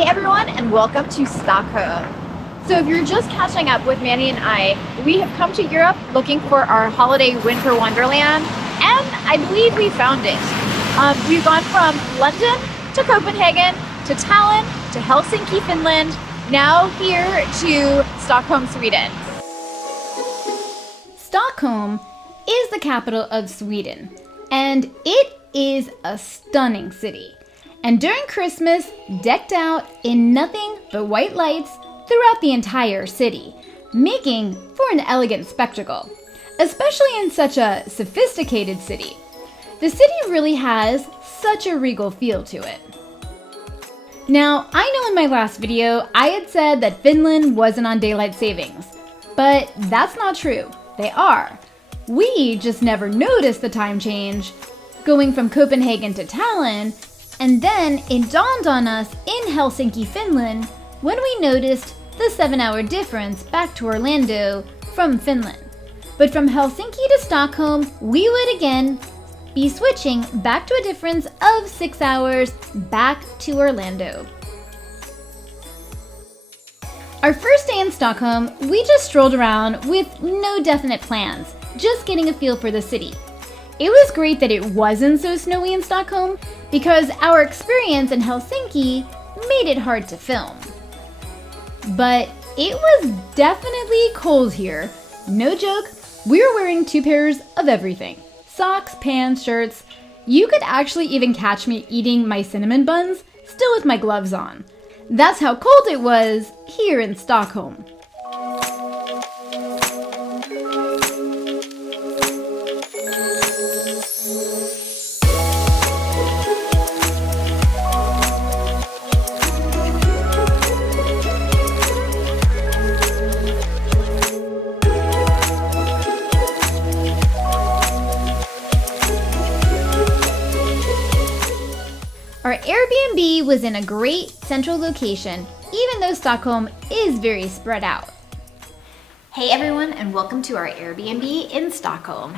Hey everyone, and welcome to Stockholm. So if you're just catching up with Manny and I, we have come to Europe looking for our holiday winter wonderland, and I believe we found it. We've gone from London to Copenhagen to Tallinn to Helsinki, Finland, now here to Stockholm, Sweden. Stockholm is the capital of Sweden, and it is a stunning city. And during Christmas, decked out in nothing but white lights throughout the entire city, making for an elegant spectacle, especially in such a sophisticated city. The city really has such a regal feel to it. Now, I know in my last video, I had said that Finland wasn't on daylight savings, but that's not true. They are. We just never noticed the time change going from Copenhagen to Tallinn. And then it dawned on us in Helsinki, Finland, when we noticed the 7-hour difference back to Orlando from Finland. But from Helsinki to Stockholm, we would again be switching back to a difference of 6 hours back to Orlando. Our first day in Stockholm, we just strolled around with no definite plans, just getting a feel for the city. It was great that it wasn't so snowy in Stockholm because our experience in Helsinki made it hard to film. But it was definitely cold here. No joke, we were wearing 2 pairs of everything. Socks, pants, shirts. You could actually even catch me eating my cinnamon buns still with my gloves on. That's how cold it was here in Stockholm. Our Airbnb was in a great central location, even though Stockholm is very spread out. Hey everyone, and welcome to our Airbnb in Stockholm.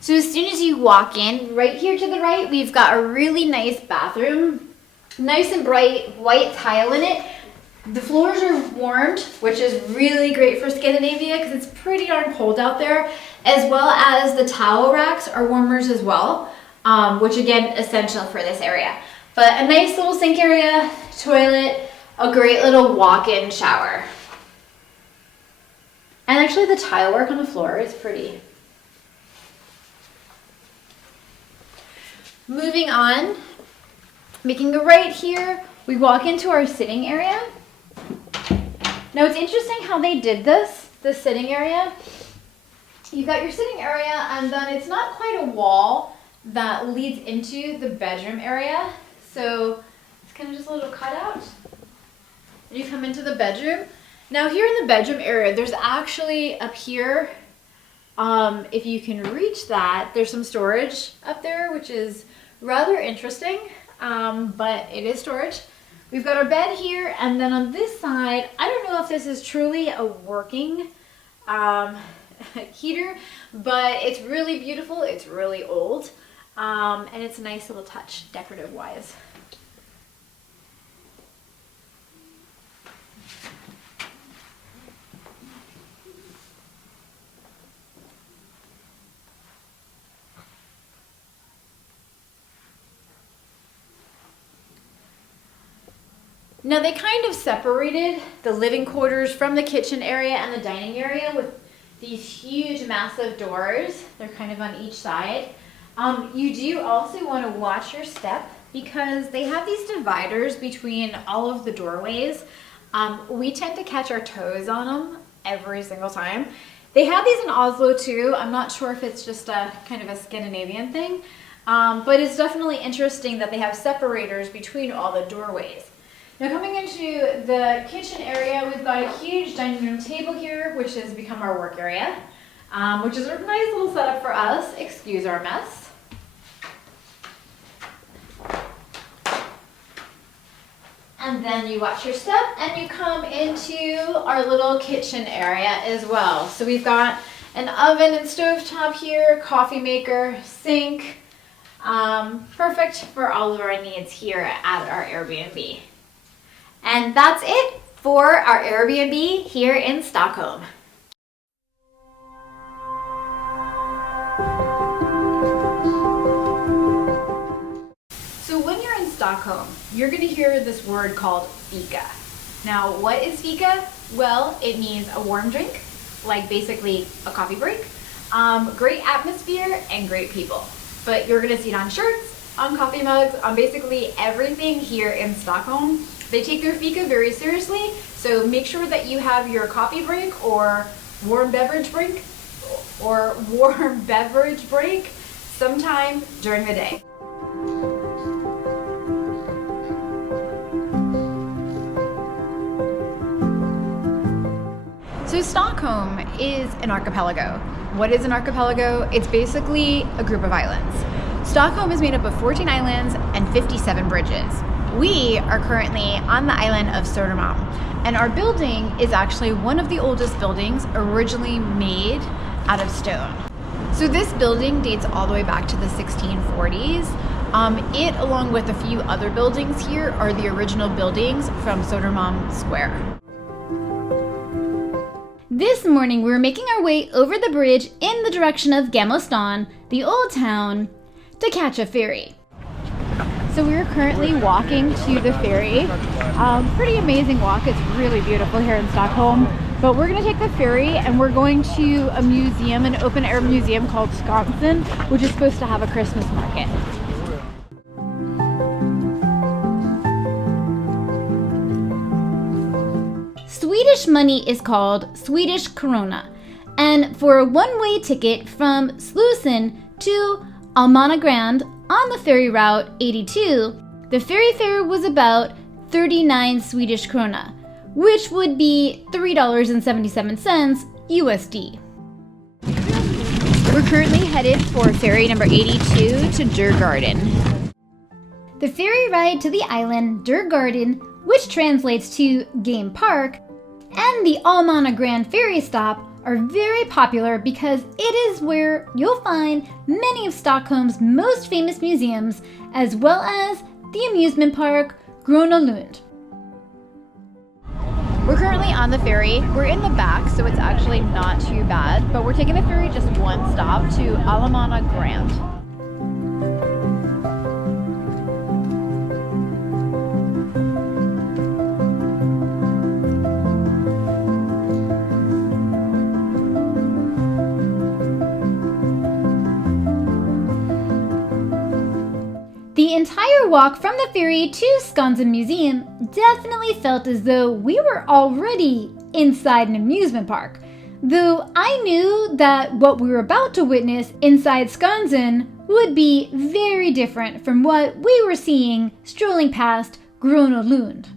So as soon as you walk in, right here to the right, we've got a really nice bathroom. Nice and bright white tile in it. The floors are warmed, which is really great for Scandinavia because it's pretty darn cold out there, as well as the towel racks are warmers as well, which again, essential for this area. But a nice little sink area, toilet, a great little walk-in shower. And actually the tile work on the floor is pretty. Moving on, making a right here, we walk into our sitting area. Now it's interesting how they did this sitting area. You've got your sitting area and then it's not quite a wall that leads into the bedroom area. So it's kind of just a little cutout. And you come into the bedroom. Now here in the bedroom area, there's actually up here, if you can reach that, there's some storage up there, which is rather interesting, but it is storage. We've got our bed here, and then on this side, I don't know if this is truly a working heater, but it's really beautiful, it's really old, and it's a nice little touch, decorative-wise. Now they kind of separated the living quarters from the kitchen area and the dining area with these huge massive doors. They're kind of on each side. You do also want to watch your step because they have these dividers between all of the doorways. We tend to catch our toes on them every single time. They have these in Oslo too. I'm not sure if it's just a kind of a Scandinavian thing, but it's definitely interesting that they have separators between all the doorways. Now coming into the kitchen area, we've got a huge dining room table here, which has become our work area, which is a nice little setup for us. Excuse our mess. And then you watch your step and you come into our little kitchen area as well. So we've got an oven and stovetop here, coffee maker, sink. Perfect for all of our needs here at our Airbnb. And that's it for our Airbnb here in Stockholm. So when you're in Stockholm, you're going to hear this word called fika. Now, what is fika? Well, it means a warm drink, like basically a coffee break, great atmosphere, and great people. But you're going to see it on shirts, on coffee mugs, on basically everything here in Stockholm. They take their fika very seriously, so make sure that you have your coffee break or warm beverage break sometime during the day. So Stockholm is an archipelago. What is an archipelago? It's basically a group of islands. Stockholm is made up of 14 islands and 57 bridges. We are currently on the island of Södermalm, and our building is actually one of the oldest buildings originally made out of stone. So this building dates all the way back to the 1640s. It, along with a few other buildings here, are the original buildings from Södermalm Square. This morning we were making our way over the bridge in the direction of Gamla stan, the old town, to catch a ferry. So we're currently walking to the ferry. Pretty amazing walk. It's really beautiful here in Stockholm. But we're going to take the ferry and we're going to a museum, an open air museum called Skansen, which is supposed to have a Christmas market. Swedish money is called Swedish krona, and for a one-way ticket from Slussen to Almana Grand on the ferry route 82, the ferry fare was about 39 Swedish krona, which would be $3.77 USD. We're currently headed for ferry number 82 to Djurgården. The ferry ride to the island Djurgården, which translates to Game Park, and the Almana Grand ferry stop are very popular because it is where you'll find many of Stockholm's most famous museums, as well as the amusement park Gröna Lund. We're currently on the ferry. We're in the back, so it's actually not too bad, but we're taking the ferry just one stop to Almana Grand. The entire walk from the ferry to Skansen Museum definitely felt as though we were already inside an amusement park, though I knew that what we were about to witness inside Skansen would be very different from what we were seeing strolling past Gröna Lund.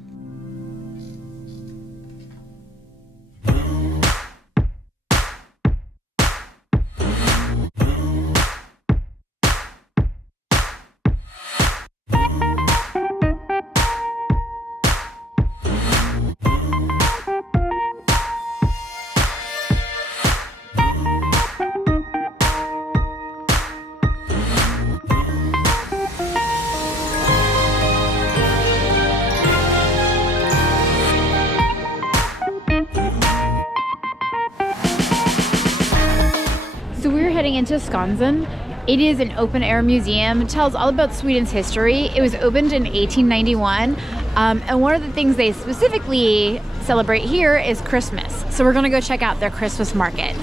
So we're heading into Skansen. It is an open-air museum. It tells all about Sweden's history. It was opened in 1891, and one of the things they specifically celebrate here is Christmas. So we're gonna go check out their Christmas market.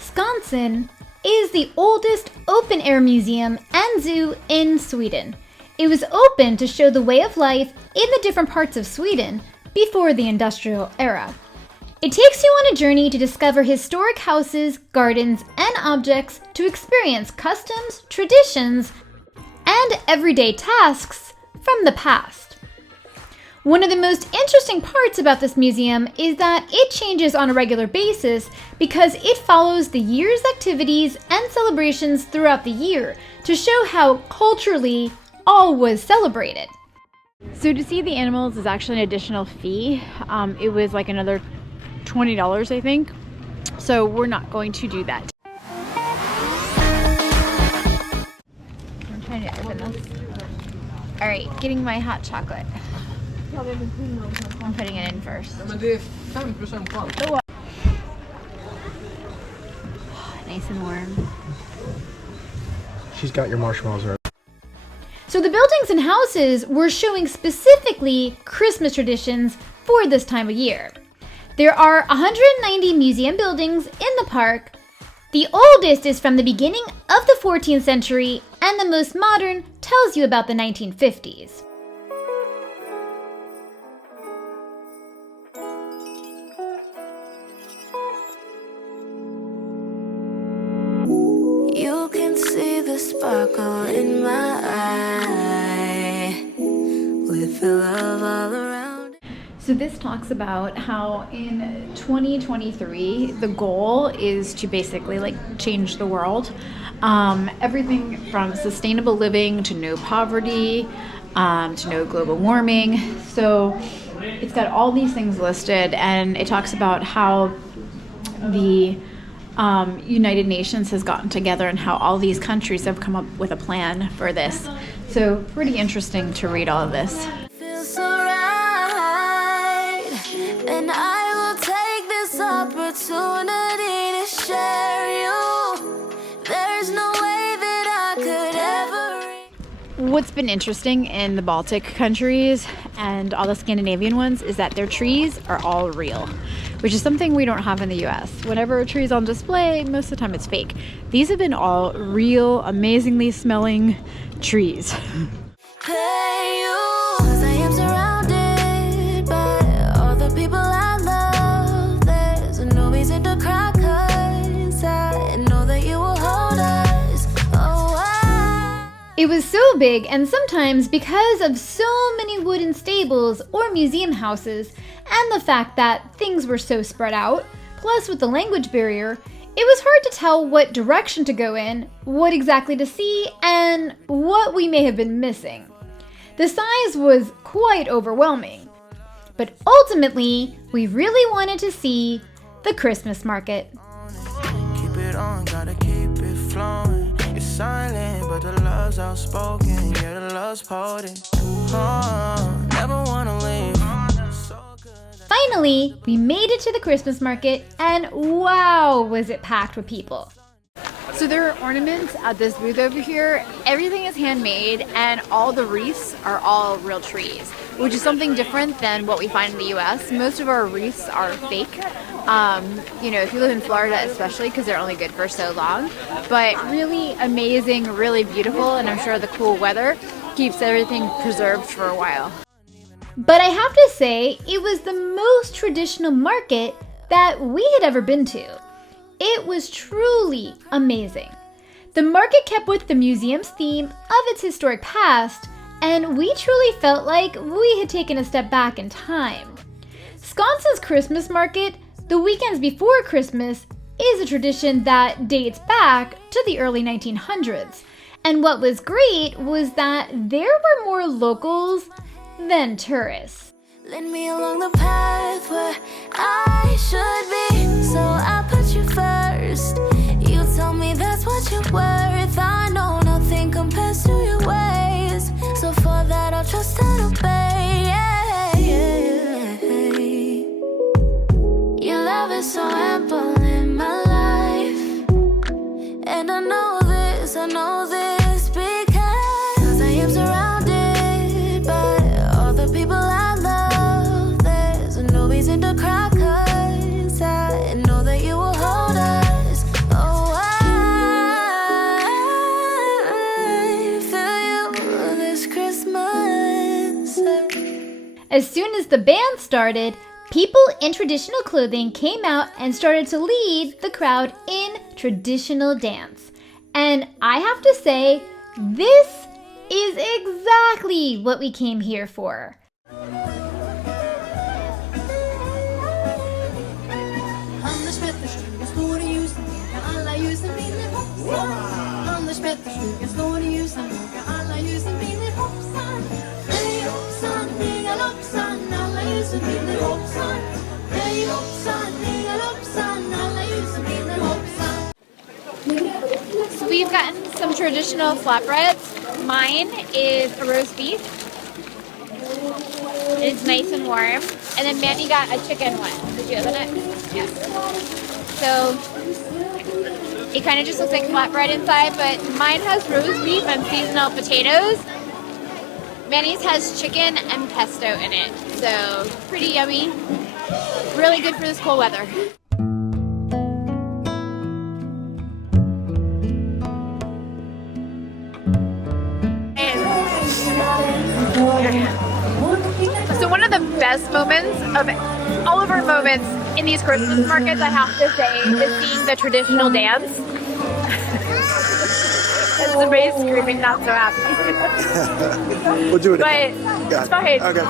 Skansen is the oldest open-air museum and zoo in Sweden. It was opened to show the way of life in the different parts of Sweden before the industrial era. It takes you on a journey to discover historic houses, gardens, and objects to experience customs, traditions, and everyday tasks from the past. One of the most interesting parts about this museum is that it changes on a regular basis because it follows the year's activities and celebrations throughout the year to show how culturally all was celebrated. So to see the animals is actually an additional fee. It was like another $20, I think. So we're not going to do that. I'm trying to open this. All right, getting my hot chocolate. I'm putting it in first. Nice and warm. She's got your marshmallows ready. So the buildings and houses were showing specifically Christmas traditions for this time of year. There are 190 museum buildings in the park. The oldest is from the beginning of the 14th century, and the most modern tells you about the 1950s. You can see the sparkle in my eye with the love all around. So this talks about how in 2023 the goal is to basically like change the world. Everything from sustainable living to no poverty, to no global warming. So it's got all these things listed, and it talks about how the United Nations has gotten together and how all these countries have come up with a plan for this. So pretty interesting to read all of this. Feels so right, and I will take this opportunity to share you. There's no way that I could ever. What's been interesting in the Baltic countries and all the Scandinavian ones is that their trees are all real, which is something we don't have in the US. Whenever a tree is on display, most of the time it's fake. These have been all real, amazingly smelling trees. Hey, you, 'cause I am surrounded by all the people I love. There's no reason to cry, 'cause I know that you will hold us. Oh, It was so big, and sometimes because of so many wooden stables or museum houses, and the fact that things were so spread out, plus with the language barrier, it was hard to tell what direction to go in, what exactly to see, and what we may have been missing. The size was quite overwhelming. But ultimately, we really wanted to see the Christmas market. keep it on, gotta keep it flowing. It's silent, but the love's outspoken. Yeah, the love's potent. Never wanna leave. So good. Finally, we made it to the Christmas market, and wow, was it packed with people. So there are ornaments at this booth over here. Everything is handmade, and all the wreaths are all real trees, which is something different than what we find in the US. Most of our wreaths are fake. You know, if you live in Florida especially, because they're only good for so long. But really amazing, really beautiful, and I'm sure the cool weather keeps everything preserved for a while. But I have to say, it was the most traditional market that we had ever been to. It was truly amazing. The market kept with the museum's theme of its historic past, and we truly felt like we had taken a step back in time. Skansen's Christmas market, the weekends before Christmas, is a tradition that dates back to the early 1900s. And what was great was that there were more locals than tourists. Lead me along the path where I should be, so I put you first. You tell me that's what you're worth. I know nothing compares to your ways, so for that I'll trust and obey. Your love is so ample in my life, and I know this because I am surrounded by all the people I love. There's no reason to cry, 'cause I know that you will hold us. Oh, I feel you this Christmas. As soon as the band started, people in traditional clothing came out and started to lead the crowd in traditional dance. And I have to say, this is exactly what we came here for. traditional flatbreads. Mine is a roast beef. It's nice and warm. And then Manny got a chicken one. Did you open it? Yes. So it kind of just looks like flatbread inside, but mine has roast beef and seasonal potatoes. Manny's has chicken and pesto in it. So pretty yummy. Really good for this cold weather. So one of the best moments of all of our moments in these Christmas markets, I have to say, is seeing the traditional dance. Everybody's screaming, not so happy. We'll do it But again. it's fine. Okay.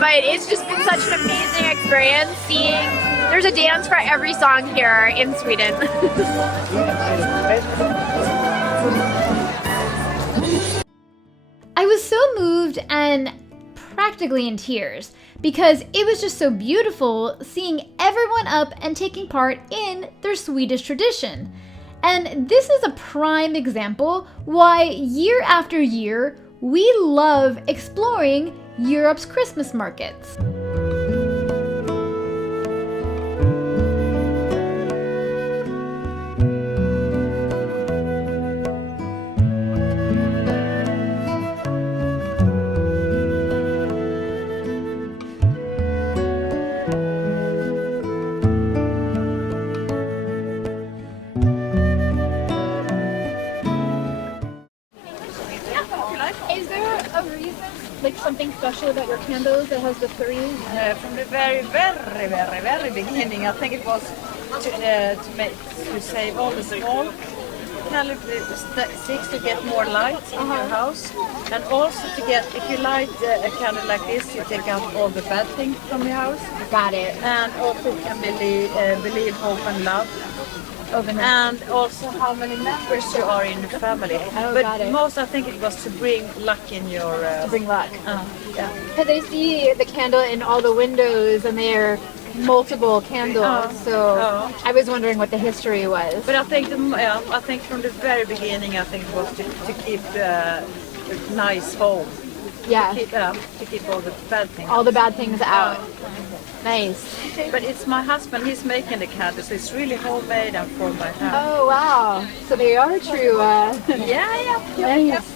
But it's just been such an amazing experience seeing, there's a dance for every song here in Sweden. I was so moved and practically in tears because it was just so beautiful seeing everyone up and taking part in their Swedish tradition. And this is a prime example why year after year we love exploring Europe's Christmas markets. Is there a reason, like something special about your candles that has the three? From the very beginning, I think it was to save all the small sticks to get more light in your house, and also to get, if you light a candle like this, you take out all the bad things from your house. Got it. And also you can believe, hope, and love. And also how many members you are in the family. Oh, but got it. most, I think it was to bring luck in your... To bring luck. Yeah. Because I see the candle in all the windows and they're multiple candles, so I was wondering what the history was. But I think I think from the very beginning, I think it was to keep a nice home. Yeah, To keep all the bad things. all the bad things out. Nice. But it's my husband, he's making the candles, so it's really homemade and for my hand. Oh wow, so they are true. Yeah. Nice.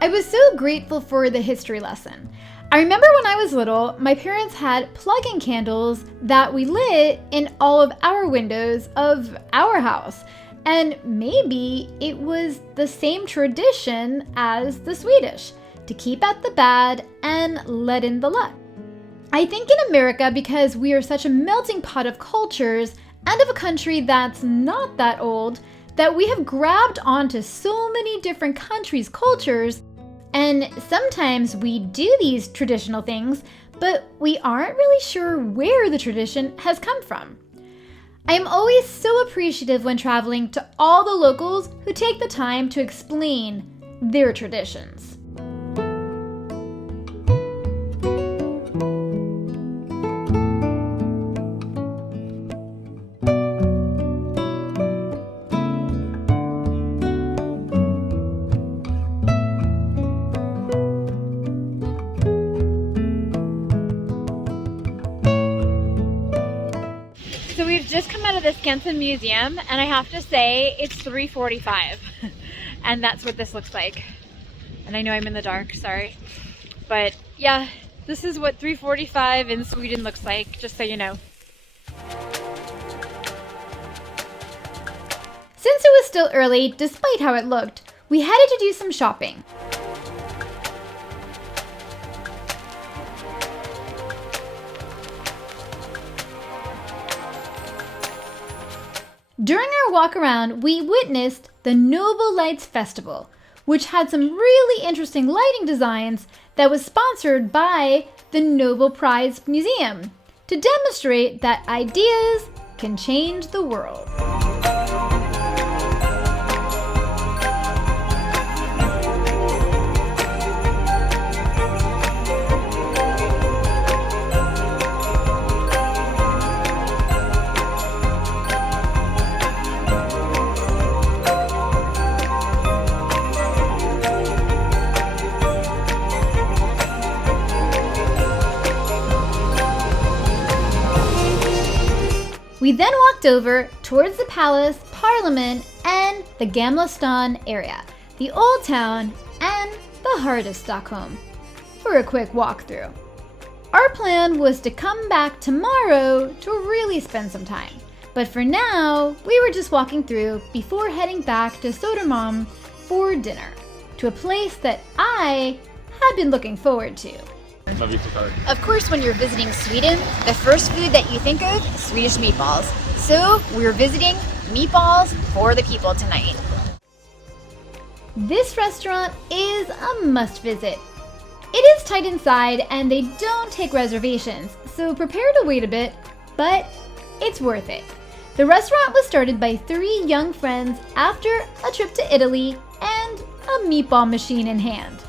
I was so grateful for the history lesson. I remember when I was little, my parents had plug-in candles that we lit in all of our windows of our house. And maybe it was the same tradition as the Swedish, to keep out the bad and let in the luck. I think in America, because we are such a melting pot of cultures and of a country that's not that old, that we have grabbed onto so many different countries' cultures, and sometimes we do these traditional things, but we aren't really sure where the tradition has come from. I am always so appreciative when traveling to all the locals who take the time to explain their traditions. So we've just come out of the Skansen Museum, and I have to say it's 3:45, and that's what this looks like. And I know I'm in the dark, sorry. But yeah, this is what 3:45 in Sweden looks like, just so you know. Since it was still early, despite how it looked, we headed to do some shopping. During our walk around, we witnessed the Noble Lights Festival, which had some really interesting lighting designs that was sponsored by the Nobel Prize Museum to demonstrate that ideas can change the world. We then walked over towards the palace, parliament, and the Gamla stan area, the old town, and the heart of Stockholm, for a quick walkthrough. Our plan was to come back tomorrow to really spend some time, but for now, we were just walking through before heading back to Södermalm for dinner, to a place that I had been looking forward to. Of course, when you're visiting Sweden, the first food that you think of is Swedish meatballs. So we're visiting Meatballs for the People tonight. This restaurant is a must visit. It is tight inside and they don't take reservations, so prepare to wait a bit, but it's worth it. The restaurant was started by 3 young friends after a trip to Italy and a meatball machine in hand.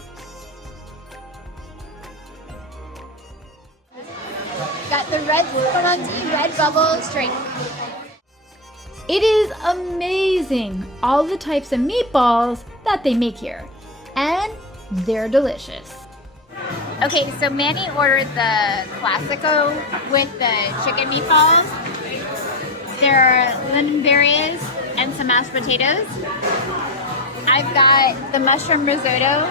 Got the red Sponti red bubbles drink. It is amazing all the types of meatballs that they make here, and they're delicious. Okay, so Manny ordered the Classico with the chicken meatballs. There are lemon berries and some mashed potatoes. I've got the mushroom risotto,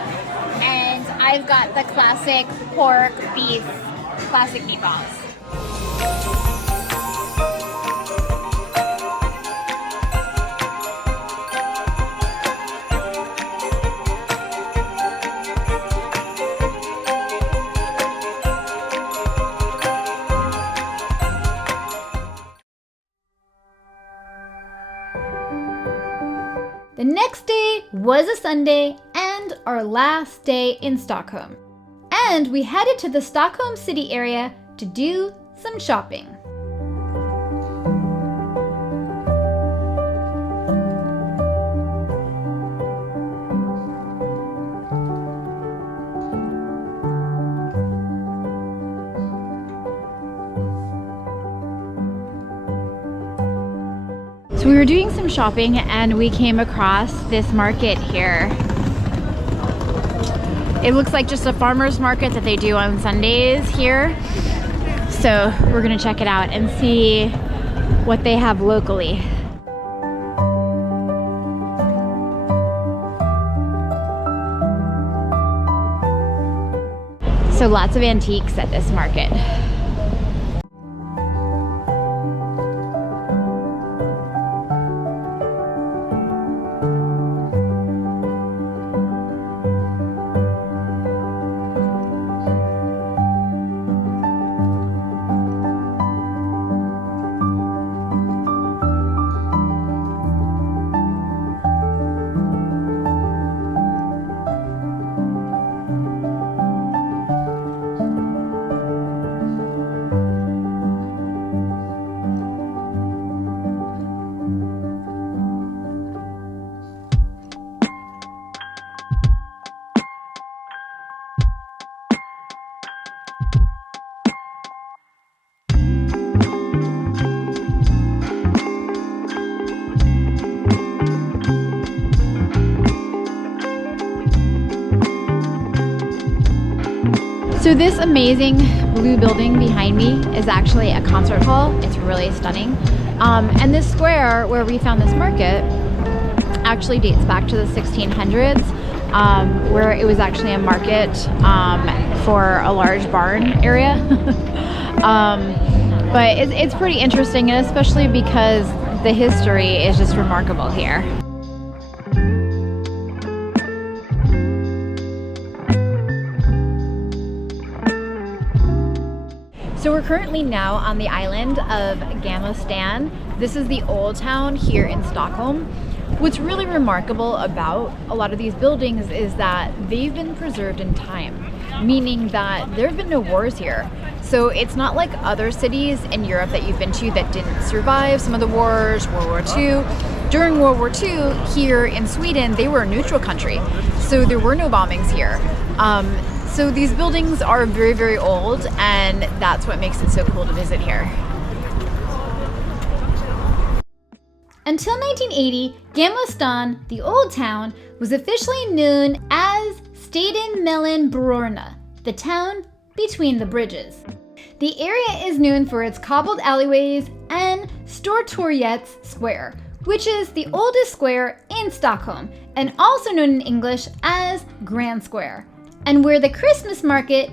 and I've got the classic pork beef classic meatballs. The next day was a Sunday and our last day in Stockholm. And we headed to the Stockholm city area to do some shopping. So we were doing some shopping and we came across this market here. It looks like just a farmer's market that they do on Sundays here. So we're gonna check it out and see what they have locally. So lots of antiques at this market. So this amazing blue building behind me is actually a concert hall. It's really stunning. And this square where we found this market actually dates back to the 1600s, where it was actually a market for a large barn area. But it's pretty interesting, and especially because the history is just remarkable here. So we're currently now on the island of Gamla stan. This is the old town here in Stockholm. What's really remarkable about a lot of these buildings is that they've been preserved in time, meaning that there have been no wars here. So it's not like other cities in Europe that you've been to that didn't survive some of the wars, World War II. During World War II, here in Sweden, they were a neutral country. So there were no bombings here. So these buildings are very, very old, and that's what makes it so cool to visit here. Until 1980, Gamla stan, the old town, was officially known as Staden mellan broarna, the town between the bridges. The area is known for its cobbled alleyways and Stortorgets Square, which is the oldest square in Stockholm and also known in English as Grand Square, and where the Christmas market,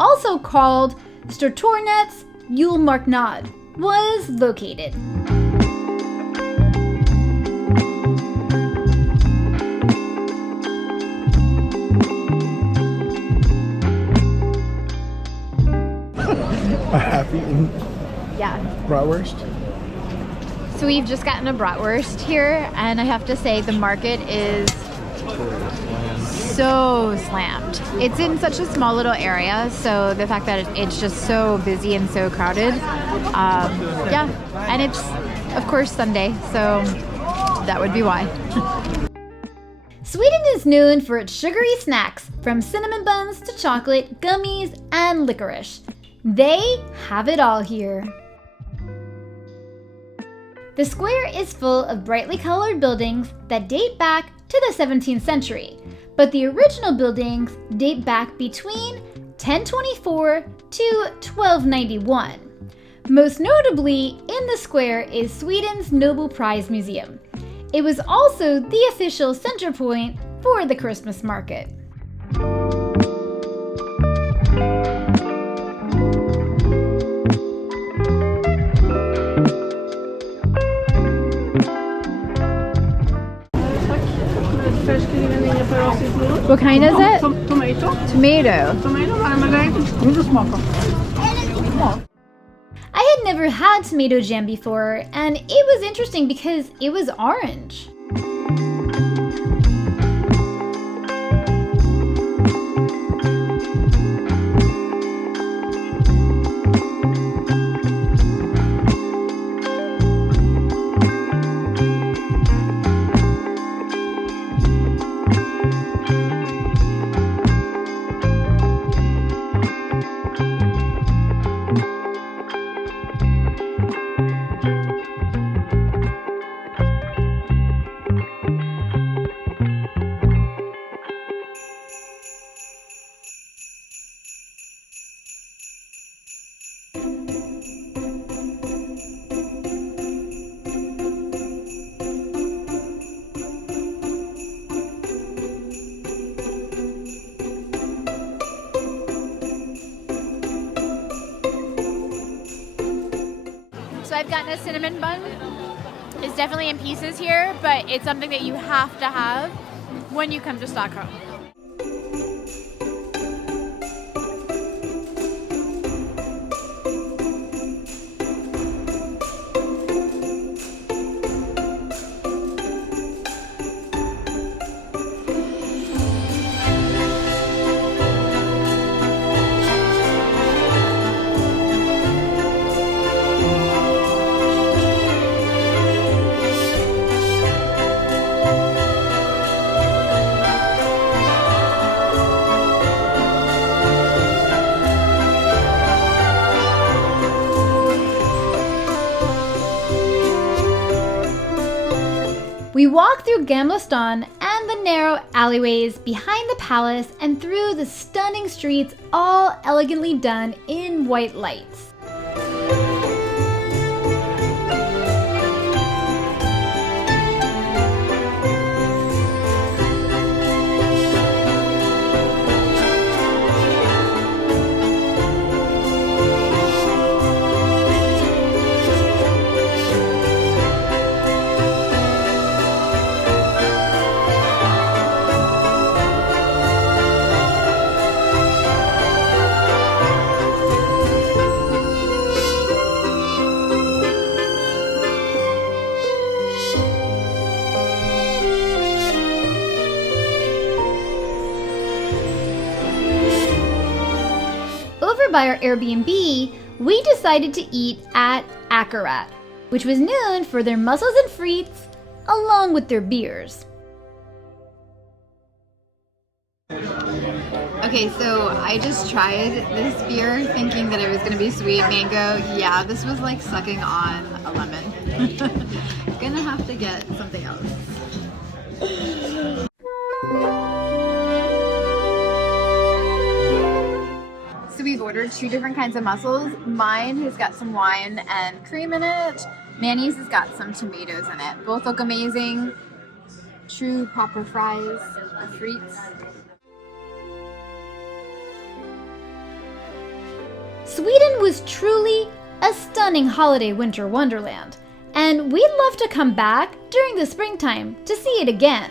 also called Stortorgets Julmarknad, was located. Happy eating Yeah. bratwurst. So we've just gotten a bratwurst here, and I have to say the market is so slammed. It's in such a small little area, so the fact that it's just so busy and so crowded, yeah, and it's of course Sunday, so that would be why. Sweden is known for its sugary snacks, from cinnamon buns to chocolate, gummies, and licorice. They have it all here. The square is full of brightly colored buildings that date back to the 17th century, but the original buildings date back between 1024 to 1291. Most notably, in the square is Sweden's Nobel Prize Museum. It was also the official center point for the Christmas market. What kind is it? Tomato. Tomato. Tomato marmalade. Vill du smaka? I had never had tomato jam before, and it was interesting because it was orange. So I've gotten a cinnamon bun. It's definitely in pieces here, but it's something that you have to have when you come to Stockholm. We walk through Gamla Stan and the narrow alleyways behind the palace and through the stunning streets, all elegantly done in white lights. Over by our Airbnb, we decided to eat at Akkurat, which was known for their mussels and frites, along with their beers. Okay, so I just tried this beer thinking that it was gonna be sweet mango. Yeah, this was like sucking on a lemon. Gonna have to get something else. So we've ordered 2 different kinds of mussels. Mine has got some wine and cream in it, Manny's has got some tomatoes in it. Both look amazing. True proper fries or frites. Sweden was truly a stunning holiday winter wonderland, and we'd love to come back during the springtime to see it again.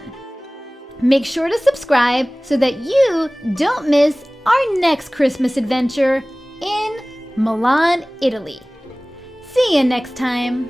Make sure to subscribe so that you don't miss our next Christmas adventure in Milan, Italy. See you next time.